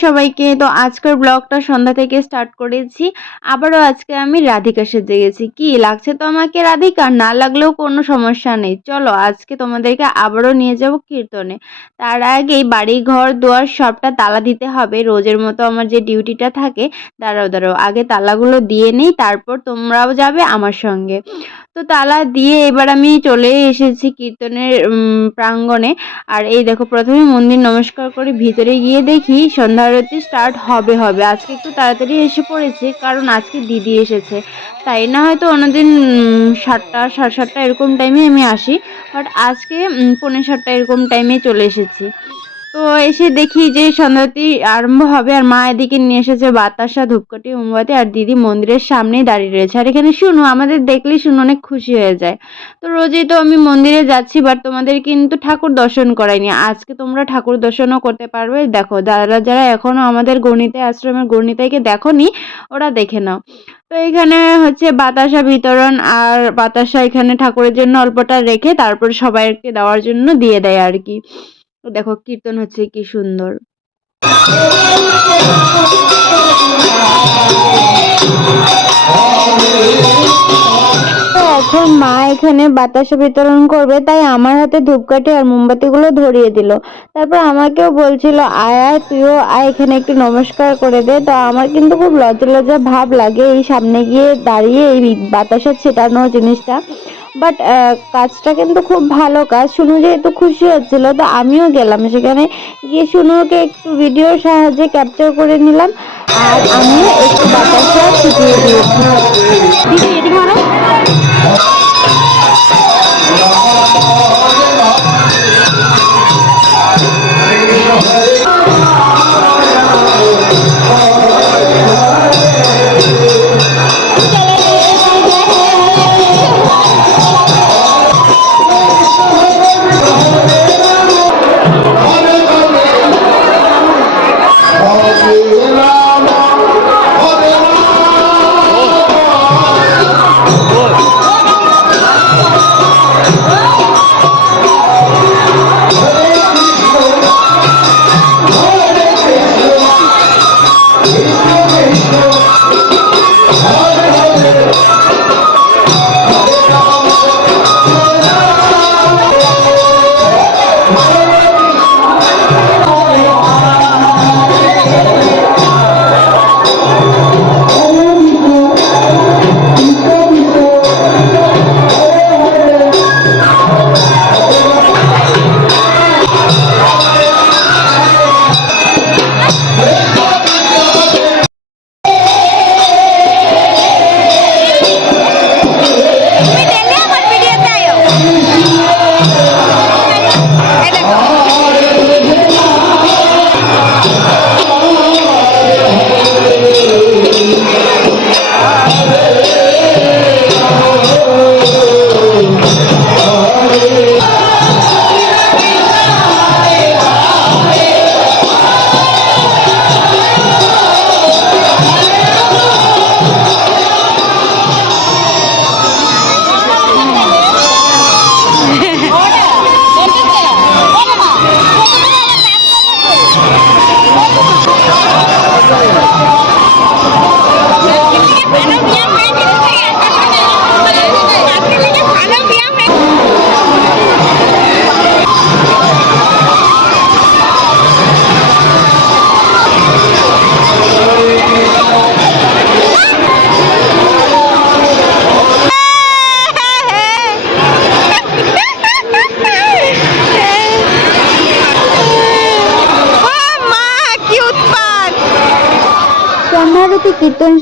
সবাইকে। তো আজকের ব্লগটা সন্ধ্যা থেকে স্টার্ট করেছি। আবারও আজকে আমি রাধিকা সেজে গেছি। কি লাগছে তো আমাকে রাধিকা? না লাগলেও কোনো সমস্যা নেই। চলো আজকে তোমাদেরকে আবারও নিয়ে যাব কীর্তনে। তার আগেই বাড়ি, ঘর, দুয়ার সবটা তালা দিতে হবে। রোজের মতো আমার যে ডিউটিটা থাকে, দাঁড়াও দাঁড়াও। আগে তালাগুলো দিয়ে নিই, তারপর তোমরাও যাবে আমার সঙ্গে। তো তালা দিয়ে এবার আমি চলে এসেছি কীর্তনের প্রাঙ্গণে। আর এই দেখো, প্রথমে মন্দির নমস্কার করে ভিতরে গিয়ে দেখি সন্ধ্যা আরতি স্টার্ট হবে হবে। আজকে একটু তাড়াতাড়ি এসে পড়েছে, কারণ আজকে দিদি এসেছে। তাই না হয়তো অন্যদিন সাতটা, সাড়ে সাতটা এরকম টাইমে আমি আসি বাট আজকে পৌনে সাতটা এরকম টাইমে চলে এসেছি। তো এসে দেখি যে সন্ধ্যাটি আরম্ভ হবে আর মা এদিকে নিয়ে এসেছে বাতাসা, ধূপকাঠি, মোমবাতি আর দিদি মন্দিরের সামনেই দাঁড়িয়ে রয়েছে। আর এখানে শুনু, আমাদের দেখলেই শুনু অনেক খুশি হয়ে যায়। তো রোজই তো আমি মন্দিরে যাচ্ছি বাট তোমাদের কিন্তু ঠাকুর দর্শন করাইনি। আজকে তোমরা ঠাকুর দর্শনও করতে পারবে। দেখো, যারা যারা এখনও আমাদের গণিতে, আশ্রমের গণিতাইকে দেখনি, ওরা দেখে নাও। তো এখানে হচ্ছে বাতাসা বিতরণ আর বাতাসা এখানে ঠাকুরের জন্য অল্পটা রেখে তারপর সবাইকে দেওয়ার জন্য দিয়ে দেয় আর কি। দেখো কীর্তন হচ্ছে কি সুন্দর। এখন মা এখানে বাতাস বিতরণ করবে, তাই আমার হাতে ধূপকাঠি আর মোমবাতিগুলো ধরিয়ে দিল। তারপর আমাকেও বলছিল, আয় তুইও আয়, এখানে একটু নমস্কার করে দে। তো আমার কিন্তু খুব লজ্জা লজ্জা ভাব লাগে এই সামনে গিয়ে দাঁড়িয়ে এই বাতাসের ছেটানো জিনিসটা। বাট কাজটা কিন্তু খুব ভালো কাজ। শুনু যেহেতু খুশি হচ্ছিল, তো আমিও গেলাম। সেখানে গিয়ে শুনুকে একটু ভিডিওর সাহায্যে ক্যাপচার করে নিলাম। আর আমিও একটু বাতাসটা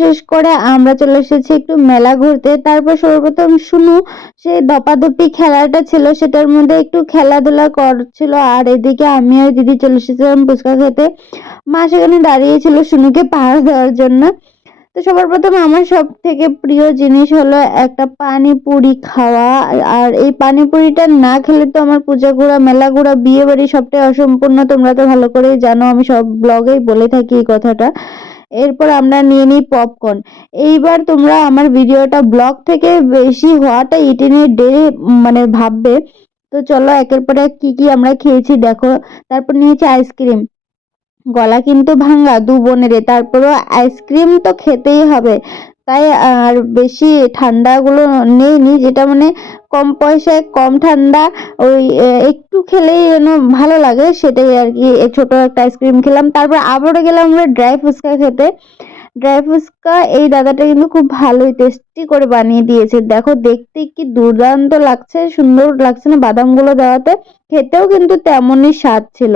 শেষ করে আমরা চলে এসেছি একটু মেলা ঘুরতে। তারপর সর্বপ্রথম শুনু, সেই দপাদপি খেলাটা ছিল, সেটার মধ্যে একটু খেলাধুলা করছিল, আর এদিকে আমি আর দিদি চলে এসেছিলাম ফুচকা খেতে। মা সেখানে দাঁড়িয়েছিল শুনুকে পাহাড় দেওয়ার জন্য। তো সবার প্রথমে আমার সব থেকে প্রিয় জিনিস হলো একটা পানিপুরি খাওয়া। আর এই পানিপুরিটা না খেলে তো আমার পূজা ঘোরা মেলা ঘোরা বিয়ে বাড়ি সবটাই অসম্পূর্ণ। তোমরা তো ভালো করেই জানো, আমি সব ব্লগেই বলে থাকি এই কথাটা। এরপর আমরা নিয়ে নিই পপকর্ন এইবার তোমরা আমার ভিডিওটা ব্লগ থেকে বেশি হওয়াটা ইটে নিয়ে ডে মানে ভাববে। তো চলো একের পর এক কি কি আমরা খেয়েছি দেখো। তারপর নিয়েছি আইসক্রিম গলা কিন্তু ভাঙ্গা, দু বোনেরে। তারপরও আইসক্রিম তো খেতেই হবে। তাই আর বেশি ঠান্ডাগুলো নেইনি, যেটা মানে কম পয়সায়, কম ঠান্ডা, ওই একটু খেলেই যেন ভালো লাগে, সেটাই আর কি ছোট একটা আইসক্রিম খেলাম। তারপর আবারও গেলাম আমরা ড্রাই ফুচকা খেতে। ড্রাই ফুচকা, এই দাদাটা কিন্তু খুব ভালোই টেস্টি করে বানিয়ে দিয়েছে। দেখো, দেখতে কি দুর্দান্ত লাগছে, সুন্দর লাগছে না বাদামগুলো দেওয়াতে। খেতেও কিন্তু তেমনই স্বাদ ছিল।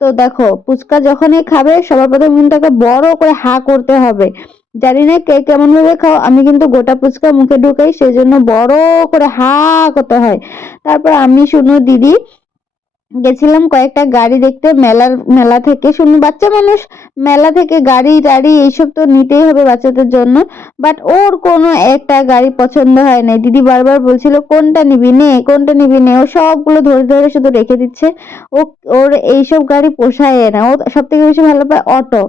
তো দেখো, ফুচকা যখনই খাবে, সবার প্রথমে কিন্তু একটা বড় করে হা করতে হবে। জানি না কে কেমন ভাবে খাও, আমি কিন্তু গোটা ফুচকা মুখে ঢুকাই সেই জন্য বড় করে হা করতে হয়। তারপর আমি শুনো দিদি, গেছিলাম কয়েকটা গাড়ি দেখতে, মেলার, মেলা থেকে। শুনো বাচ্চা মানুষ, মেলা থেকে গাড়ি, টাড়ি এইসব তো নিতেই হবে বাচ্চাদের জন্য। বাট ওর কোনো একটা গাড়ি পছন্দ হয় নাই। দিদি বারবার বলছিল, কোনটা নিবি নে, কোনটা নিবি নে? ও সবগুলো ধরে ধরে শুধু রেখে দিচ্ছে। ও, ওর এইসব গাড়ি পোষায় না। ও সব থেকে বেশি ভালো পায় অটো।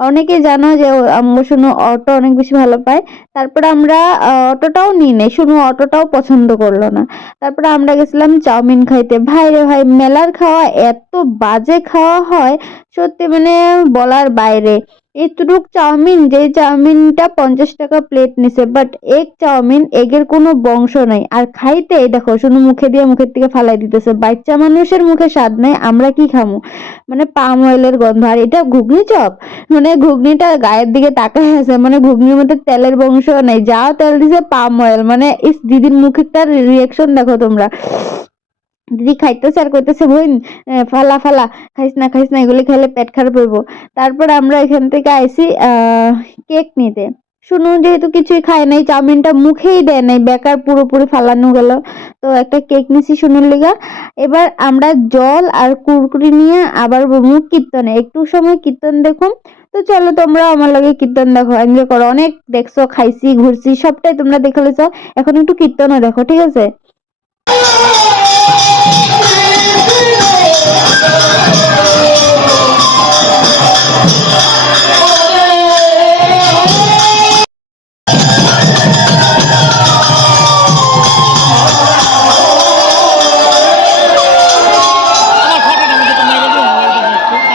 অনেকে জানো যে আমরা শুনো অটো অনেক বেশি ভালো পায়। তারপরে আমরা অটোটাও নিই নাই শুনো অটোটাও পছন্দ করল না। তারপরে আমরা গেছিলাম চাউমিন খাইতে। ভাই রে ভাই, মেলার খাওয়া এত বাজে খাওয়া হয়, সত্যি মানে বলার বাইরে। এতটুক চাউমিন যে চাউমিনটা পঞ্চাশ টাকা প্লেট নিছে বাট এগ চাউমিন, এগের কোনো বংশ নাই। আর খাইতে দেখো, শুধু মুখে দিয়ে মুখের থেকে ফালাই দিতেছে। বাচ্চা মানুষের মুখে স্বাদ নাই, আমরা কি খামু? মানে পাম অয়েলের গন্ধ। আর এটা ঘুগনি চপ? মানে ঘুগনিটা গায়ের দিকে তাকায় আছে মানে ঘুগনির মধ্যে তেলের বংশ নেই। যা তেল দিছে পাম অয়েল মানে ইস, দিদির মুখেরটার রিয়াকশন দেখো তোমরা। দিদি খাইতেছে আর কইতেছে, বোন ফালা ফালা, খাইস না খাইস না, এগুলি খাইলে পেট খারাপ হইব। তারপর আমরা এখান থেকে আইসি কেক নিতে। শুনুন যেহেতু কিছুই খায় নাই, চাউমিনটা মুখেই দেয় নাই, বেকার পুরোপুরি ফালানো গেল। তো একটা কেক নিছি শুনুর লিগা। এবার আমরা জল আর কুরকুরি নিয়ে আবার মুখ কীর্তনে। একটু সময় কীর্তন দেখুন। তো চলো তোমরা আমার লগে কীর্তন দেখো, এনজয় করো। অনেক দেখছ, খাইছি, ঘুরছি, সবটাই তোমরা দেখে এখন একটু কীর্তনও দেখো, ঠিক আছে?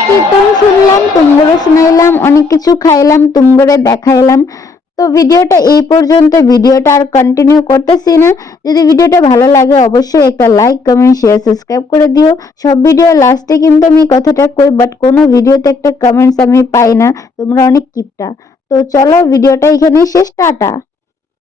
কীর্তন শুনলাম তুমগুলো শুনাইলাম অনেক কিছু খাইলাম তুমগুলো দেখাইলাম। তো ভিডিওটা এই পর্যন্ত। ভিডিওটা আর কন্টিনিউ করতেছি না। যদি ভিডিওটা ভালো লাগে অবশ্যই একটা লাইক কমেন্ট শেয়ার সাবস্ক্রাইব করে দিও। সব ভিডিও লাস্টে কিন্তু আমি কথাটা কই বাট কোনো ভিডিওতে একটা কমেন্টস আমি পাই না। তোমরা অনেক কিপটা। তো চলো, ভিডিওটা এখানেই শেষ। টাটা।